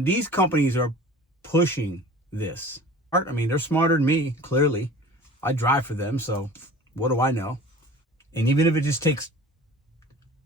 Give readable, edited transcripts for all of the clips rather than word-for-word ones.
And these companies are pushing this. I mean, they're smarter than me, clearly. I drive for them, so what do I know? And even if it just takes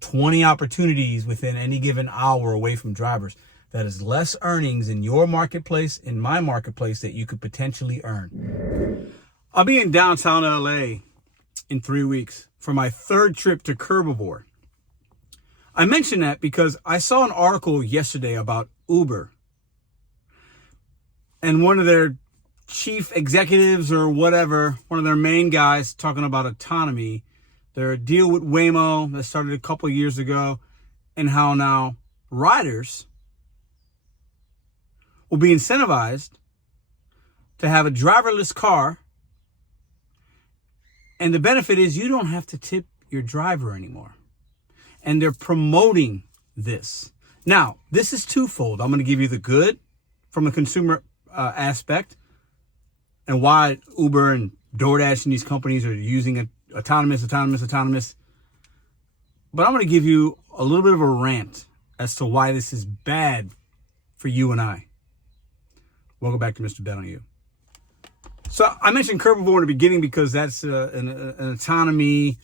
20 opportunities within any given hour away from drivers, that is less earnings in your marketplace, in my marketplace, that you could potentially earn. I'll be in downtown LA in 3 weeks for my third trip to Curbivore. I mention that because I saw an article yesterday about Uber. And one of their chief executives or whatever, one of their main guys talking about autonomy, their deal with Waymo that started a couple of years ago, and how now riders will be incentivized to have a driverless car. And the benefit is you don't have to tip your driver anymore. And they're promoting this. Now, this is twofold. I'm going to give you the good from a consumer aspect and why Uber and DoorDash and these companies are using autonomous. But I'm going to give you a little bit of a rant as to why this is bad for you and I. Welcome back to Mr.BetonYou. So I mentioned Curbivore in the beginning because that's an autonomy,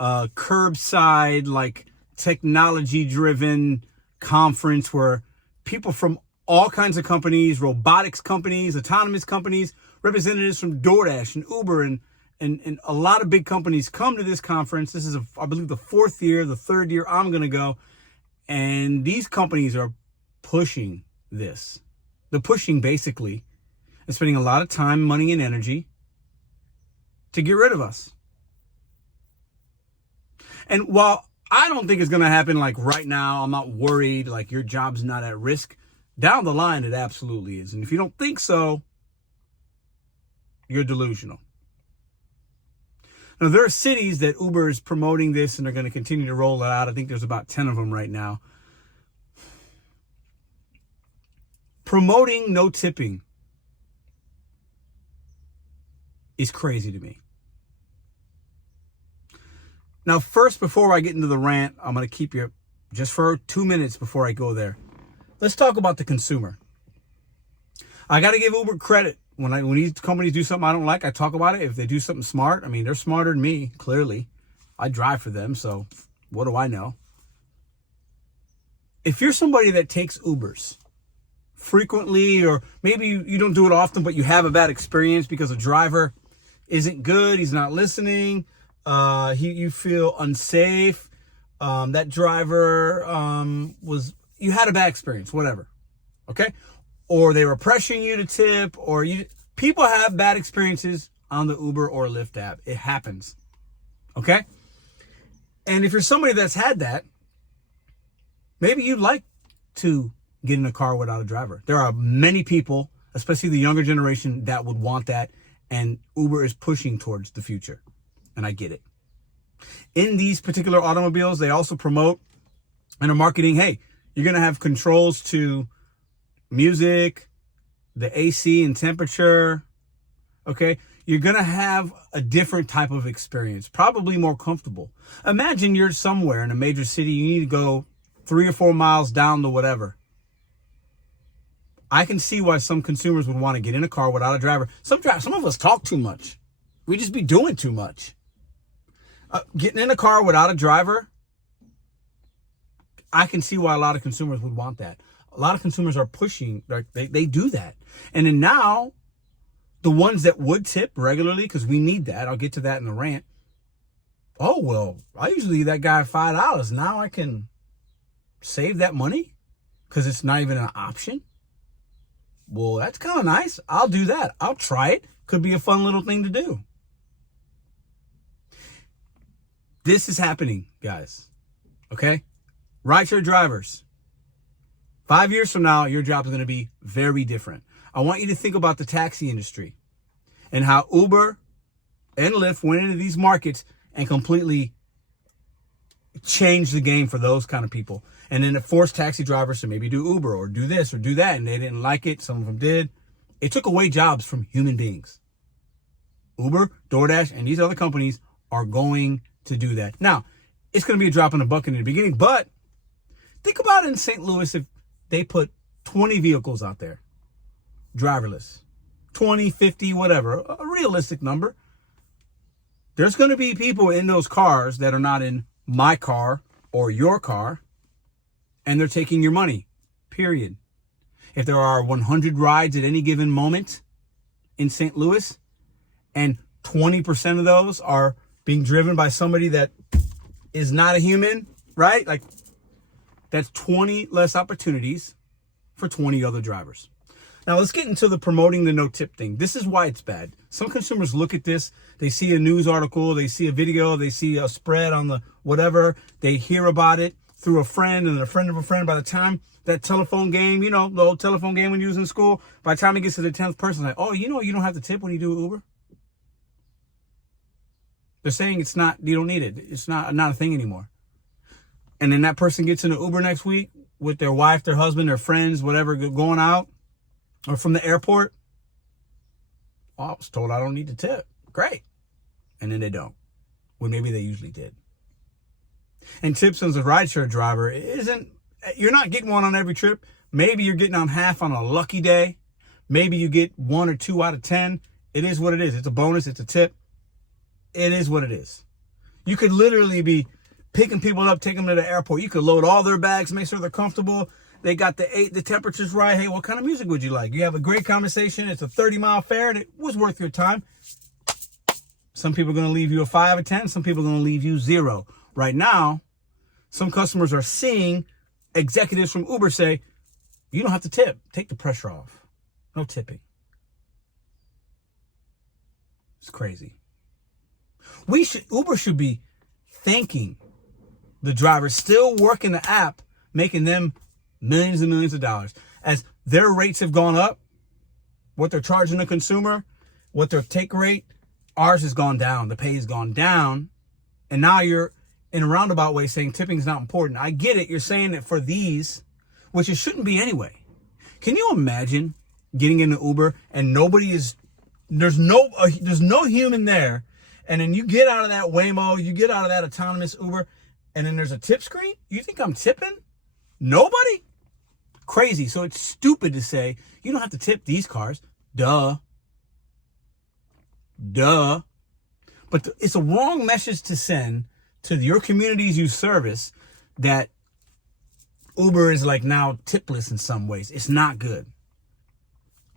curbside, like technology-driven conference where people from all kinds of companies, robotics companies, autonomous companies, representatives from DoorDash and Uber and a lot of big companies come to this conference. This is, I believe, the third year I'm going to go. And these companies are pushing this. They're pushing basically and spending a lot of time, money, and energy to get rid of us. And while I don't think it's going to happen like right now, I'm not worried, like your job's not at risk. Down the line, it absolutely is. And if you don't think so, you're delusional. Now, there are cities that Uber is promoting this and they're going to continue to roll it out. I think there's about 10 of them right now. Promoting no tipping is crazy to me. Now, first, before I get into the rant, I'm going to keep you just for 2 minutes before I go there. Let's talk about the consumer. I got to give Uber credit. When these companies do something I don't like, I talk about it. If they do something smart, I mean, they're smarter than me, clearly. I drive for them, so what do I know? If you're somebody that takes Ubers frequently, or maybe you don't do it often, but you have a bad experience because a driver isn't good, he's not listening, you feel unsafe, that driver you had a bad experience, whatever, okay? Or they were pressuring you to tip, or people have bad experiences on the Uber or Lyft app. It happens, okay? And if you're somebody that's had that, maybe you'd like to get in a car without a driver. There are many people, especially the younger generation, that would want that, and Uber is pushing towards the future, and I get it. In these particular automobiles, they also promote and are marketing, hey, you're going to have controls to music, the AC and temperature, okay? You're going to have a different type of experience, probably more comfortable. Imagine you're somewhere in a major city, you need to go 3 or 4 miles down to whatever. I can see why some consumers would want to get in a car without a driver. Some of us talk too much. We just be doing too much. Getting in a car without a driver, I can see why a lot of consumers would want that. A lot of consumers are pushing, they do that. And then now, the ones that would tip regularly, because we need that, I'll get to that in the rant. Oh, well, I usually give that guy $5. Now I can save that money because it's not even an option. Well, that's kind of nice. I'll do that. I'll try it. Could be a fun little thing to do. This is happening, guys. Okay? Rideshare drivers. 5 years from now, your job is going to be very different. I want you to think about the taxi industry and how Uber and Lyft went into these markets and completely changed the game for those kind of people. And then it forced taxi drivers to maybe do Uber or do this or do that. And they didn't like it. Some of them did. It took away jobs from human beings. Uber, DoorDash, and these other companies are going to do that. Now, it's going to be a drop in the bucket in the beginning, but think about it in St. Louis if they put 20 vehicles out there, driverless, 20, 50, whatever, a realistic number. There's going to be people in those cars that are not in my car or your car, and they're taking your money, period. If there are 100 rides at any given moment in St. Louis, and 20% of those are being driven by somebody that is not a human, right? Like, that's 20 less opportunities for 20 other drivers. Now, let's get into the promoting the no tip thing. This is why it's bad. Some consumers look at this, they see a news article, they see a video, they see a spread on the whatever, they hear about it through a friend and a friend of a friend. By the time that telephone game, the old telephone game when you was in school, by the time it gets to the 10th person, like, oh, you don't have to tip when you do Uber? They're saying you don't need it. It's not a thing anymore. And then that person gets in an Uber next week with their wife, their husband, their friends, whatever, going out or from the airport. Oh, I was told I don't need to tip. Great. And then they don't. Well, maybe they usually did. And tips as a rideshare driver you're not getting one on every trip. Maybe you're getting on half on a lucky day. Maybe you get 1 or 2 out of 10. It is what it is. It's a bonus. It's a tip. It is what it is. You could literally be picking people up, taking them to the airport. You could load all their bags, make sure they're comfortable. They got the temperatures right. Hey, what kind of music would you like? You have a great conversation. It's a 30-mile fare, and it was worth your time. Some people are going to leave you a 5 or 10. Some people are going to leave you 0. Right now, some customers are seeing executives from Uber say, you don't have to tip. Take the pressure off. No tipping. It's crazy. Uber should be thanking the drivers still working the app, making them millions and millions of dollars. As their rates have gone up, what they're charging the consumer, what their take rate, ours has gone down. The pay has gone down. And now you're in a roundabout way saying tipping is not important. I get it. You're saying it for these, which it shouldn't be anyway. Can you imagine getting in an Uber and there's no human there, and then you get out of that Waymo, you get out of that autonomous Uber, and then there's a tip screen? You think I'm tipping? Nobody? Crazy. So it's stupid to say you don't have to tip these cars. Duh. But it's a wrong message to send to your communities you service that Uber is like now tipless in some ways. It's not good.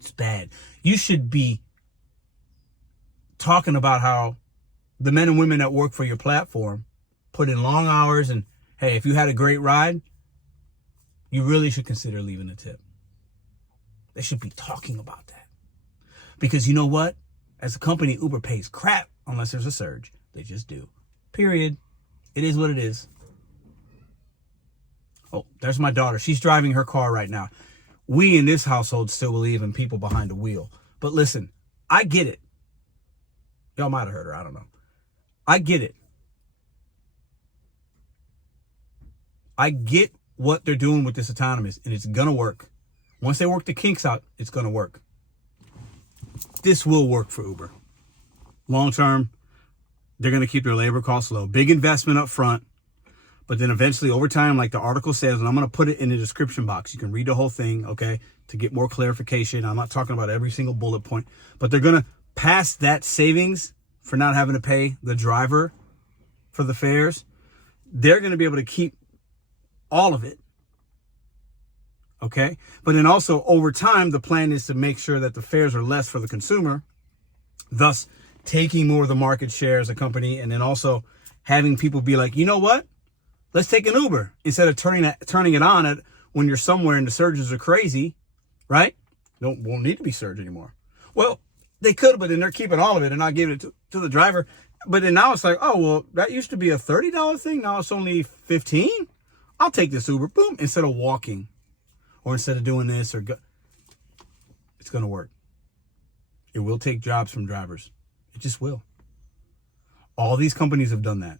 It's bad. You should be talking about how the men and women that work for your platform put in long hours, and hey, if you had a great ride, you really should consider leaving a tip. They should be talking about that. Because you know what? As a company, Uber pays crap unless there's a surge. They just do. Period. It is what it is. Oh, there's my daughter. She's driving her car right now. We in this household still believe in people behind the wheel. But listen, I get it. Y'all might have heard her. I don't know. I get it. I get what they're doing with this autonomous, and it's going to work. Once they work the kinks out, it's going to work. This will work for Uber. Long term, they're going to keep their labor costs low. Big investment up front. But then eventually, over time, like the article says, and I'm going to put it in the description box. You can read the whole thing, okay, to get more clarification. I'm not talking about every single bullet point. But they're going to pass that savings for not having to pay the driver for the fares. They're going to be able to keep all of it. Okay. But then also over time, the plan is to make sure that the fares are less for the consumer, thus taking more of the market share as a company. And then also having people be like, you know what? Let's take an Uber instead of turning it on when you're somewhere and the surges are crazy, right? Won't need to be surge anymore. Well, they could, but then they're keeping all of it and not giving it to the driver. But then now it's like, oh, well, that used to be a $30 thing. Now it's only $15. I'll take this Uber, boom, instead of walking or instead of doing this it's going to work. It will take jobs from drivers. It just will. All these companies have done that.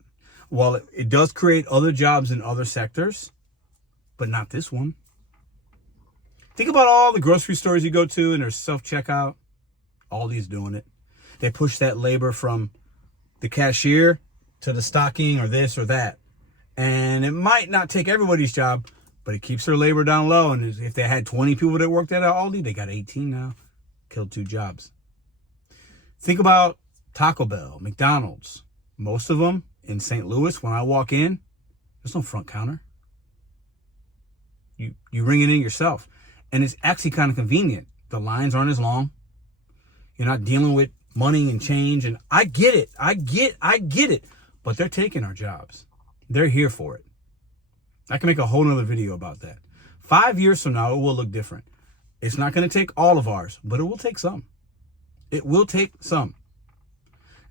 While it does create other jobs in other sectors, but not this one. Think about all the grocery stores you go to and there's self-checkout. Aldi's doing it. They push that labor from the cashier to the stocking or this or that. And it might not take everybody's job, But it keeps their labor down low. And if they had 20 people that worked at Aldi, they got 18 now. Killed 2 jobs. Think about Taco Bell, McDonald's. Most of them in St. Louis, when I walk in, there's no front counter. You ring it in yourself. And it's actually kind of convenient. The lines aren't as long. You're not dealing with money and change. And I get it. I get it. But they're taking our jobs. They're here for it. I can make a whole nother video about that. 5 years from now, it will look different. It's not going to take all of ours, but it will take some. It will take some.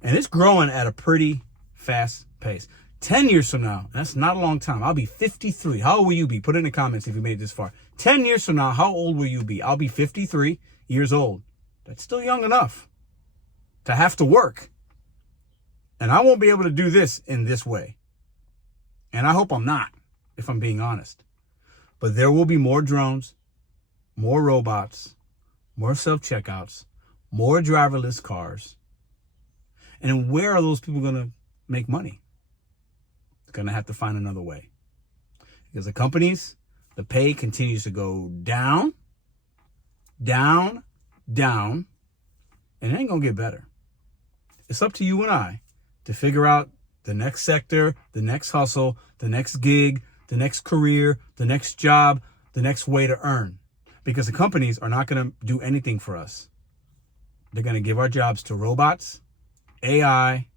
And it's growing at a pretty fast pace. 10 years from now, that's not a long time. I'll be 53. How old will you be? Put it in the comments if you made it this far. 10 years from now, how old will you be? I'll be 53 years old. That's still young enough to have to work. And I won't be able to do this in this way. And I hope I'm not, if I'm being honest. But there will be more drones, more robots, more self-checkouts, more driverless cars. And where are those people going to make money? They're going to have to find another way. Because the companies, the pay continues to go down, down, down, and it ain't going to get better. It's up to you and I to figure out the next sector, the next hustle, the next gig, the next career, the next job, the next way to earn. Because the companies are not going to do anything for us. They're going to give our jobs to robots, AI,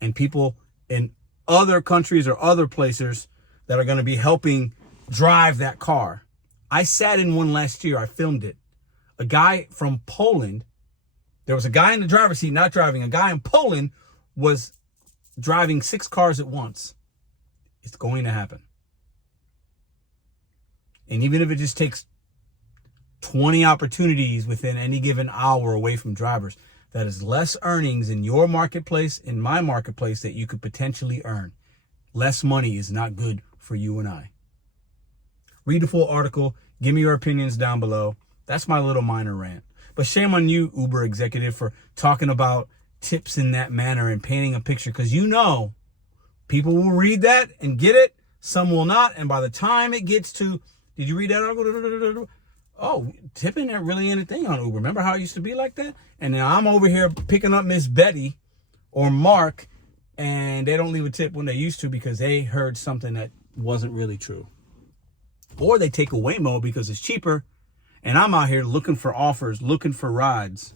and people in other countries or other places that are going to be helping drive that car. I sat in one last year. I filmed it. A guy from Poland. There was a guy in the driver's seat not driving. A guy in Poland was driving 6 cars at once. It's going to happen. And even if it just takes 20 opportunities within any given hour away from drivers, that is less earnings in your marketplace, in my marketplace, that you could potentially earn. Less money is not good for you and I. Read the full article. Give me your opinions down below. That's my little minor rant. But shame on you, Uber executive, for talking about tips in that manner and painting a picture. Because you know, people will read that and get it. Some will not. And by the time it gets to, did you read that article? Oh, tipping ain't really anything on Uber. Remember how it used to be like that? And now I'm over here picking up Miss Betty or Mark, and they don't leave a tip when they used to because they heard something that wasn't really true. Or they take a Waymo because it's cheaper, and I'm out here looking for offers, looking for rides.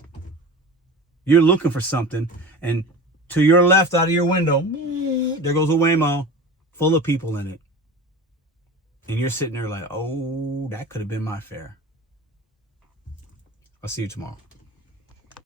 You're looking for something, and to your left out of your window, there goes a Waymo full of people in it. And you're sitting there like, oh, that could have been my fare. I'll see you tomorrow.